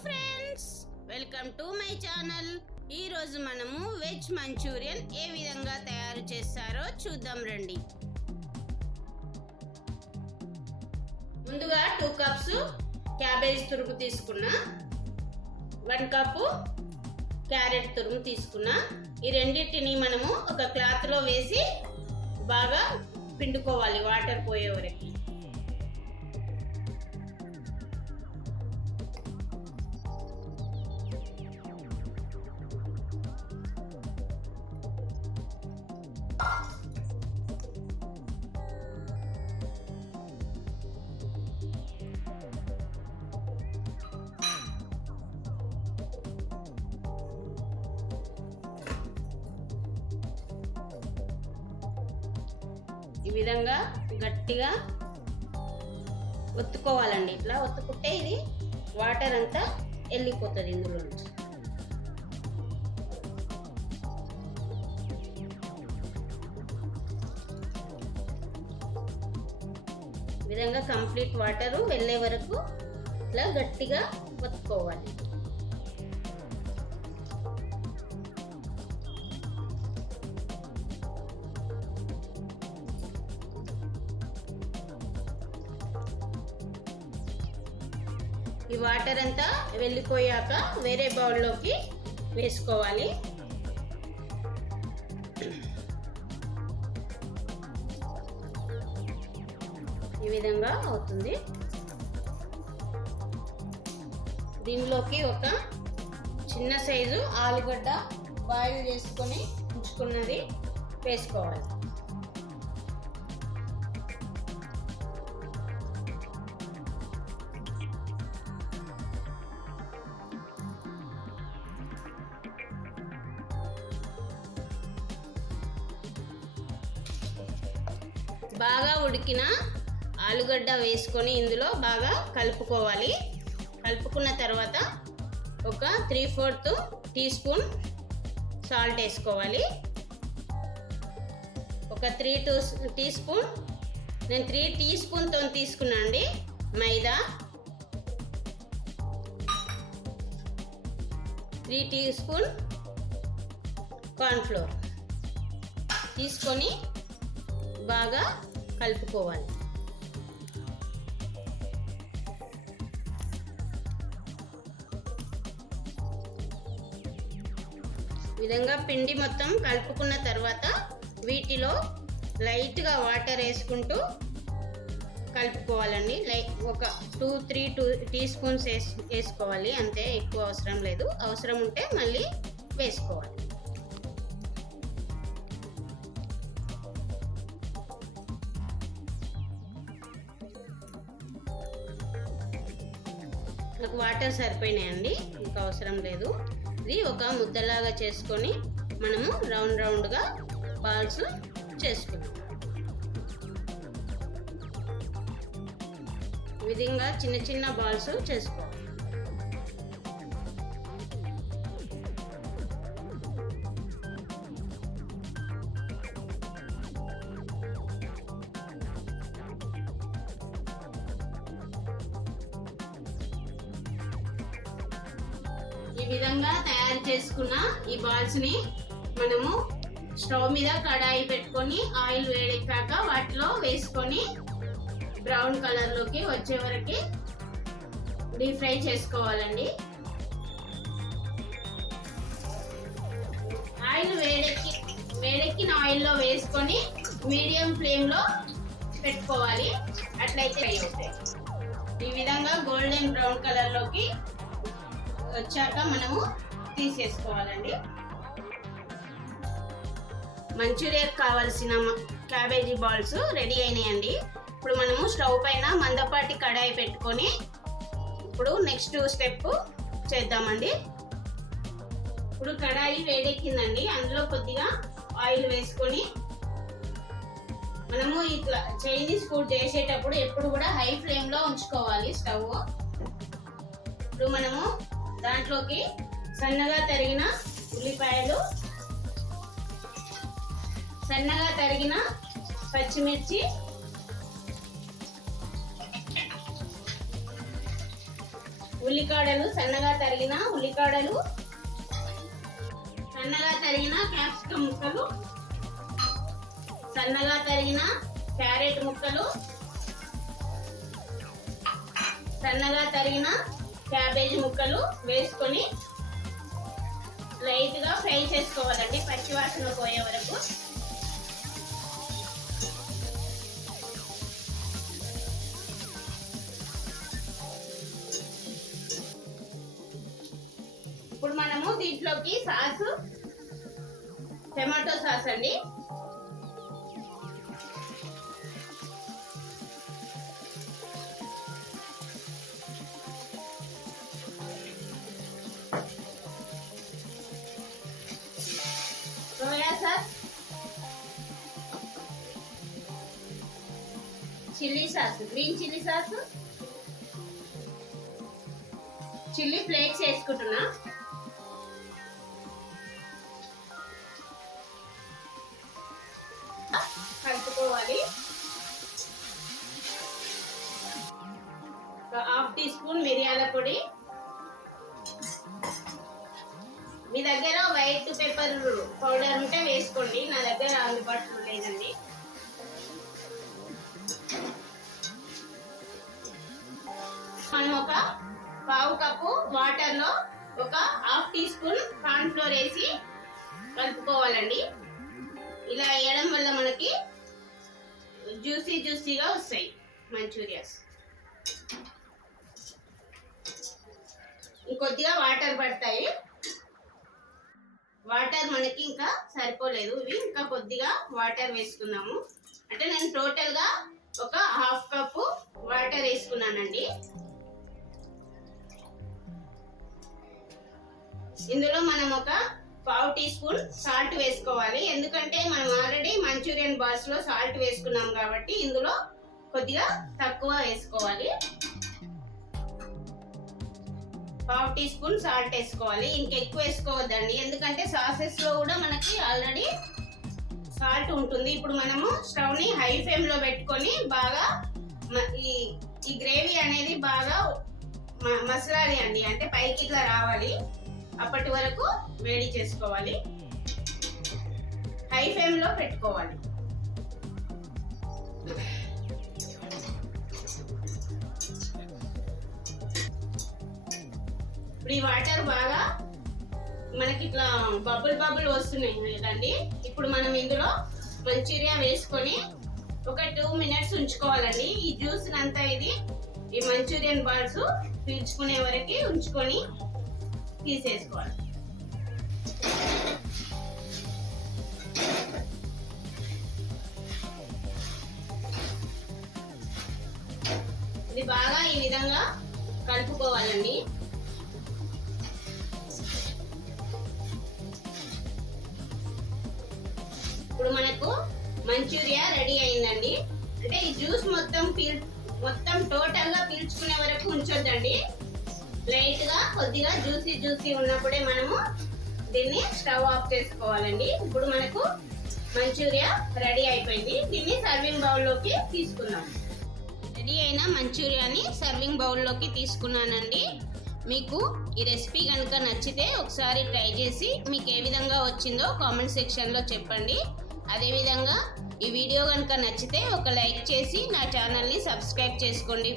Friends, welcome to my channel. ఈ రోజు మనము వెజ్ మంచూరియన్ ఏ విధంగా తయారు చేస్తారో చూద్దాం రండి. ముందుగా 2 కప్స్ క్యాబేజ్ తురుము తీసుకున్నా, 1 కప్పు క్యారెట్ తురుము తీసుకున్నా. ఈ రెండింటిని మనము ఒక క్లాత్ లో వేసి బాగా పిండుకోవాలి వాటర్ పోయే వరకు. ఈ విధంగా గట్టిగా ఒత్తుకోవాలండి. ఇట్లా ఒత్తుకుంటే ఇది వాటర్ అంతా వెళ్ళిపోతుంది ఇందులో నుంచి. ఈ విధంగా కంప్లీట్ వాటర్ వెళ్ళే వరకు ఇట్లా గట్టిగా ఒత్తుకోవాలి. ఈ వాటర్ అంతా వెళ్ళిపోయాక వేరే బౌల్లోకి వేసుకోవాలి. ఈ విధంగా అవుతుంది. దీనిలోకి ఒక చిన్న సైజు ఆలుగడ్డ బాయిల్ చేసుకొని ఉంచుకున్నది వేసుకోవాలి. బాగా ఉడికిన ఆలుగడ్డ వేసుకొని ఇందులో బాగా కలుపుకోవాలి. కలుపుకున్న తర్వాత ఒక 3/4 టీ స్పూన్ సాల్ట్ వేసుకోవాలి. ఒక 3 టీ స్పూన్, నేను 3 టీ స్పూన్తో తీసుకున్నా అండి మైదా, 3 టీ స్పూన్ కార్న్ఫ్లోర్ తీసుకొని బాగా కలుపుకోవాలి. ఈ విధంగా పిండి మొత్తం కలుపుకున్న తర్వాత వీటిలో లైట్గా వాటర్ వేసుకుంటూ కలుపుకోవాలండి. ఒక 2-3 టీ స్పూన్స్ వేసుకోవాలి, అంతే, ఎక్కువ అవసరం లేదు. అవసరం ఉంటే మళ్ళీ వేసుకోవాలి. నాకు వాటర్ సరిపోయినాయండి, ఇంకా అవసరం లేదు. ఇది ఒక ముద్దలాగా చేసుకొని మనము రౌండ్గా బాల్స్ చేసుకుందాం. ఈ విధంగా చిన్న చిన్న బాల్స్ చేసుకోవాలి. ఈ విధంగా తయారు చేసుకున్న ఈ బాల్స్ ని మనము స్టవ్ మీద కడాయి పెట్టుకొని ఆయిల్ వేడెక్కాక వాటిలో వేసుకొని బ్రౌన్ కలర్ లోకి వచ్చే వరకు డీప్ ఫ్రై చేసుకోవాలండి. ఆయిల్ వేడెక్కిన ఆయిల్లో వేసుకొని మీడియం ఫ్లేమ్ లో పెట్టుకోవాలి, అట్లయితే ఫ్రై అవుతాయి. ఈ విధంగా గోల్డెన్ బ్రౌన్ కలర్ లోకి వచ్చాక మనము తీసేసుకోవాలండి. మంచూరియాకి కావాల్సిన క్యాబేజీ బాల్స్ రెడీ అయినాయండి. ఇప్పుడు మనము స్టవ్ పైన మందపాటి కడాయి పెట్టుకొని ఇప్పుడు నెక్స్ట్ స్టెప్ చేద్దామండి. ఇప్పుడు కడాయి వేడెక్కిందండి, అందులో కొద్దిగా ఆయిల్ వేసుకొని మనము ఇట్లా చైనీస్ ఫుడ్ చేసేటప్పుడు ఎప్పుడు కూడా హై ఫ్లేమ్లో ఉంచుకోవాలి స్టవ్. ఇప్పుడు మనము దాంట్లోకి సన్నగా తరిగిన ఉల్లిపాయలు, సన్నగా తరిగిన పచ్చిమిర్చి, ఉల్లికాడలు, సన్నగా తరిగిన ఉల్లికాడలు, సన్నగా తరిగిన క్యాప్సికమ్ ముక్కలు, సన్నగా తరిగిన క్యారెట్ ముక్కలు, సన్నగా తరిగిన క్యాబేజ్ ముక్కలు వేసుకొని లైట్గా ఫ్రై చేసుకోవాలండి, పచ్చివాసన పోయే వరకు. ఇప్పుడు మనము దీంట్లోకి సాసు, టమాటో సాస్ అండి, soya sauce, chilli sauce, green chilli sauce, chilli flakes వేసుకుంటున్నా. కలుపుకోవాలి. ఒక హాఫ్ టీ స్పూన్ మిరియాల పొడి. మీ దగ్గర వైట్ పెప్పర్ పౌడర్ ఉంటే వేసుకోండి, నా దగ్గర అందుబాటులో లేదండి. మనం ఒక పావు కప్పు వాటర్లో ఒక half teaspoon corn flour వేసి కలుపుకోవాలండి. ఇలా వేయడం వల్ల మనకి జ్యూసీగా వస్తాయి మంచూరియాస్. ఇంకొద్దిగా వాటర్ పడతాయి. వాటర్ మనకి ఇంకా సరిపోలేదు, ఇవి ఇంకా కొద్దిగా వాటర్ వేసుకున్నాము. అంటే నేను టోటల్గా ఒక హాఫ్ కప్పు వాటర్ వేసుకున్నానండి. ఇందులో మనం ఒక పావు టీ స్పూన్ సాల్ట్ వేసుకోవాలి, ఎందుకంటే మనం ఆల్రెడీ మంచూరియన్ బాల్స్ లో సాల్ట్ వేసుకున్నాం కాబట్టి ఇందులో కొద్దిగా తక్కువ వేసుకోవాలి. పావు టీ స్పూన్ సాల్ట్ వేసుకోవాలి, ఇంకెక్కువ వేసుకోవద్దండి, ఎందుకంటే సాసెస్ లో కూడా మనకి ఆల్రెడీ సాల్ట్ ఉంటుంది. ఇప్పుడు మనము స్టవ్ ని హై ఫ్లేమ్ లో పెట్టుకొని బాగా ఈ గ్రేవీ అనేది బాగా మసలాలి అండి, అంటే పైకి ఇట్లా రావాలి. అప్పటి వరకు వేడి చేసుకోవాలి, హై ఫ్లేమ్ లో పెట్టుకోవాలి. ఇప్పుడు ఈ వాటర్ బాగా మనకి ఇట్లా బబుల్ వస్తున్నాయి కదండి. ఇప్పుడు మనం ఇందులో మంచూరియా వేసుకొని ఒక 2 minutes ఉంచుకోవాలండి. ఈ జ్యూస్ అంతా ఈ మంచూరియన్ బాల్స్ పీల్చుకునే వరకు ఉంచుకొని తీసేసుకోవాలి. ఇది బాగా ఈ విధంగా కలుపుకోవాలండి. ఇప్పుడు మనకు మంచూరియా రెడీ అయిందండి. అంటే ఈ జ్యూస్ మొత్తం టోటల్ గా పీల్చుకునే వరకు ఉంచొద్దండి. లైట్ గా కొద్దిగా జ్యూసీ ఉన్నప్పుడే మనము దీన్ని స్టవ్ ఆఫ్ చేసుకోవాలండి. ఇప్పుడు మనకు మంచూరియా రెడీ అయిపోయింది. దీన్ని సర్వింగ్ బౌల్లోకి తీసుకుందాం. రెడీ అయిన మంచూరియాని సర్వింగ్ బౌల్లోకి తీసుకున్నానండి. మీకు ఈ రెసిపీ కనుక నచ్చితే ఒకసారి ట్రై చేసి మీకు ఏ విధంగా వచ్చిందో కామెంట్ సెక్షన్లో చెప్పండి. అదేవిధంగా ఈ వీడియో కనుక నచ్చితే ఒక లైక్ చేసి నా ఛానల్ని సబ్స్క్రైబ్ చేసుకోండి.